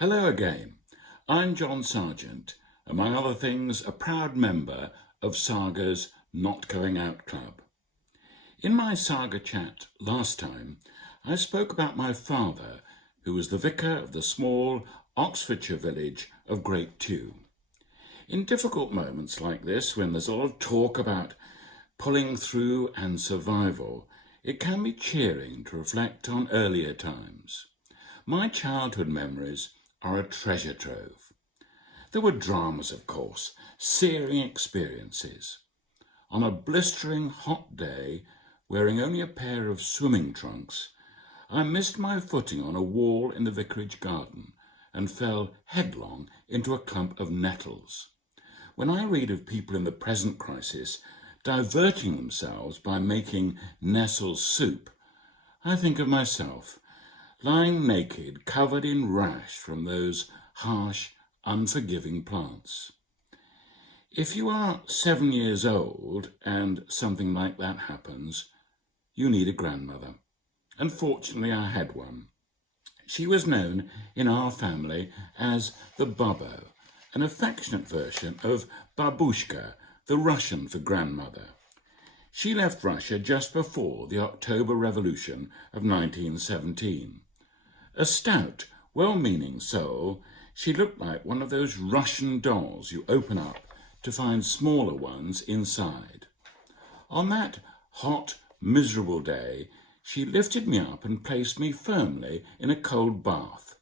Hello again. I'm John Sargent, among other things, a proud member of Saga's Not Going Out Club. In my Saga chat last time, I spoke about my father, who was the vicar of the small Oxfordshire village of Great Tew. In difficult moments like this, when there's a lot of talk about pulling through and survival, it can be cheering to reflect on earlier times. My childhood memories are a treasure trove. There were dramas, of course, searing experiences. On a blistering hot day, wearing only a pair of swimming trunks, I missed my footing on a wall in the vicarage garden and fell headlong into a clump of nettles. When I read of people in the present crisis diverting themselves by making nestle soup, I think of myself, lying naked, covered in rash from those harsh, unforgiving plants. If you are 7 years old and something like that happens, you need a grandmother. And fortunately I had one. She was known in our family as the Babo, an affectionate version of Babushka, the Russian for grandmother. She left Russia just before the October Revolution of 1917. A stout, well-meaning soul, she looked like one of those Russian dolls you open up to find smaller ones inside. On that hot, miserable day, she lifted me up and placed me firmly in a cold bath.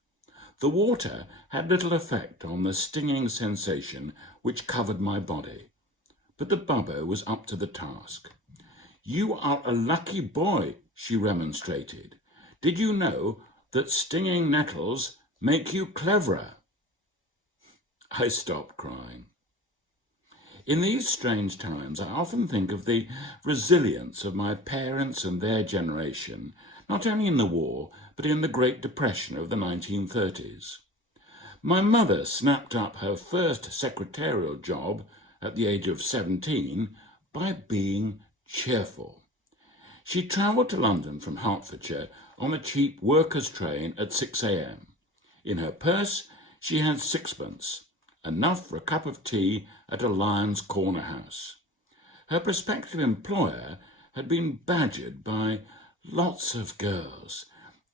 The water had little effect on the stinging sensation which covered my body, but the Babo was up to the task. "You are a lucky boy," she remonstrated. "Did you know that stinging nettles make you cleverer?" I stopped crying. In these strange times, I often think of the resilience of my parents and their generation, not only in the war, but in the Great Depression of the 1930s. My mother snapped up her first secretarial job at the age of 17 by being cheerful. She travelled to London from Hertfordshire on a cheap workers' train at 6 a.m. In her purse, she had sixpence, enough for a cup of tea at a Lyons corner house. Her prospective employer had been badgered by lots of girls,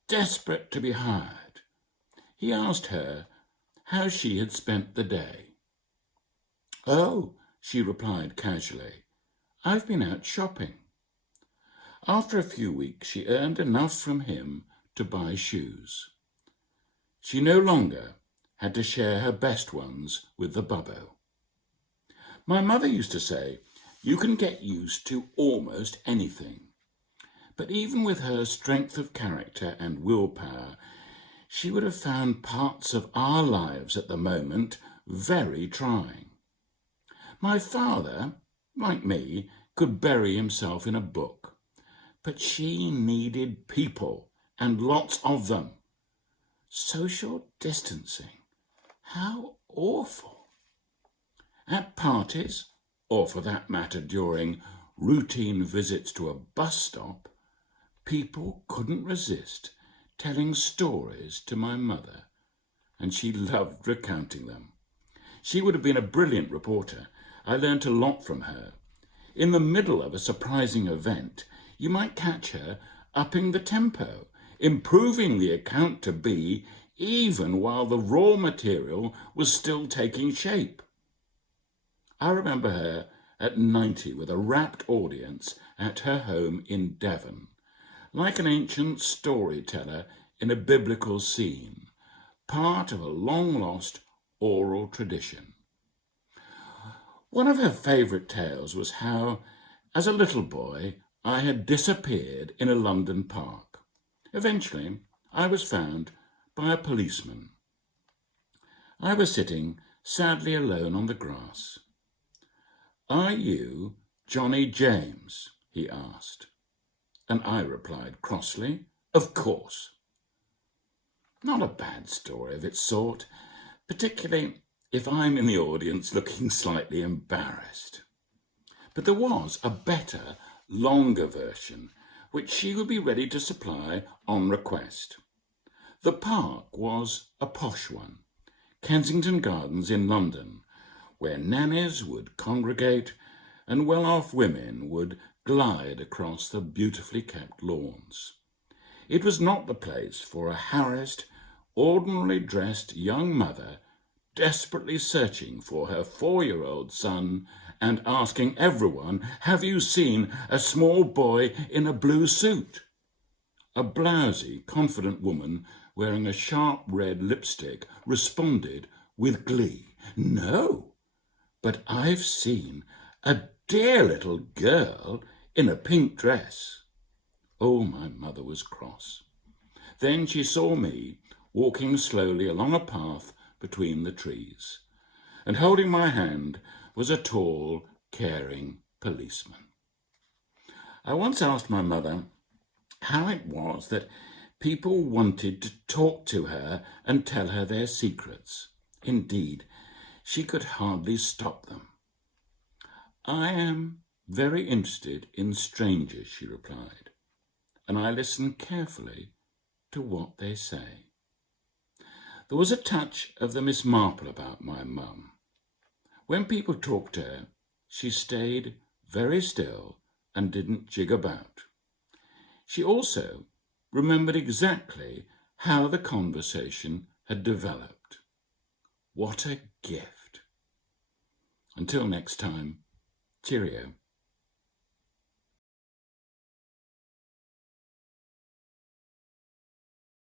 desperate to be hired. He asked her how she had spent the day. "Oh," she replied casually, "I've been out shopping." After a few weeks, she earned enough from him to buy shoes. She no longer had to share her best ones with the Bubbo. My mother used to say, "You can get used to almost anything." But even with her strength of character and willpower, she would have found parts of our lives at the moment very trying. My father, like me, could bury himself in a book, but she needed people, and lots of them. Social distancing. How awful. At parties, or for that matter during routine visits to a bus stop, people couldn't resist telling stories to my mother, and she loved recounting them. She would have been a brilliant reporter. I learnt a lot from her. In the middle of a surprising event, you might catch her upping the tempo, improving the account to be, even while the raw material was still taking shape. I remember her at 90 with a rapt audience at her home in Devon, like an ancient storyteller in a biblical scene, part of a long-lost oral tradition. One of her favourite tales was how, as a little boy, I had disappeared in a London park. Eventually, I was found by a policeman. I was sitting sadly alone on the grass. "Are you Johnny James?" he asked. And I replied crossly, "Of course." Not a bad story of its sort, particularly if I'm in the audience looking slightly embarrassed. But there was a better, longer version, which she would be ready to supply on request. The park was a posh one, Kensington Gardens in London, where nannies would congregate and well-off women would glide across the beautifully kept lawns. It was not the place for a harassed, ordinarily dressed young mother desperately searching for her 4-year-old son and asking everyone, "Have you seen a small boy in a blue suit?" A blousy, confident woman wearing a sharp red lipstick responded with glee, "No, but I've seen a dear little girl in a pink dress." Oh, my mother was cross. Then she saw me walking slowly along a path between the trees, and holding my hand was a tall, caring policeman. I once asked my mother how it was that people wanted to talk to her and tell her their secrets. Indeed, she could hardly stop them. "I am very interested in strangers," she replied, "and I listen carefully to what they say." There was a touch of the Miss Marple about my mum. When people talked to her, she stayed very still and didn't jig about. She also remembered exactly how the conversation had developed. What a gift! Until next time, cheerio.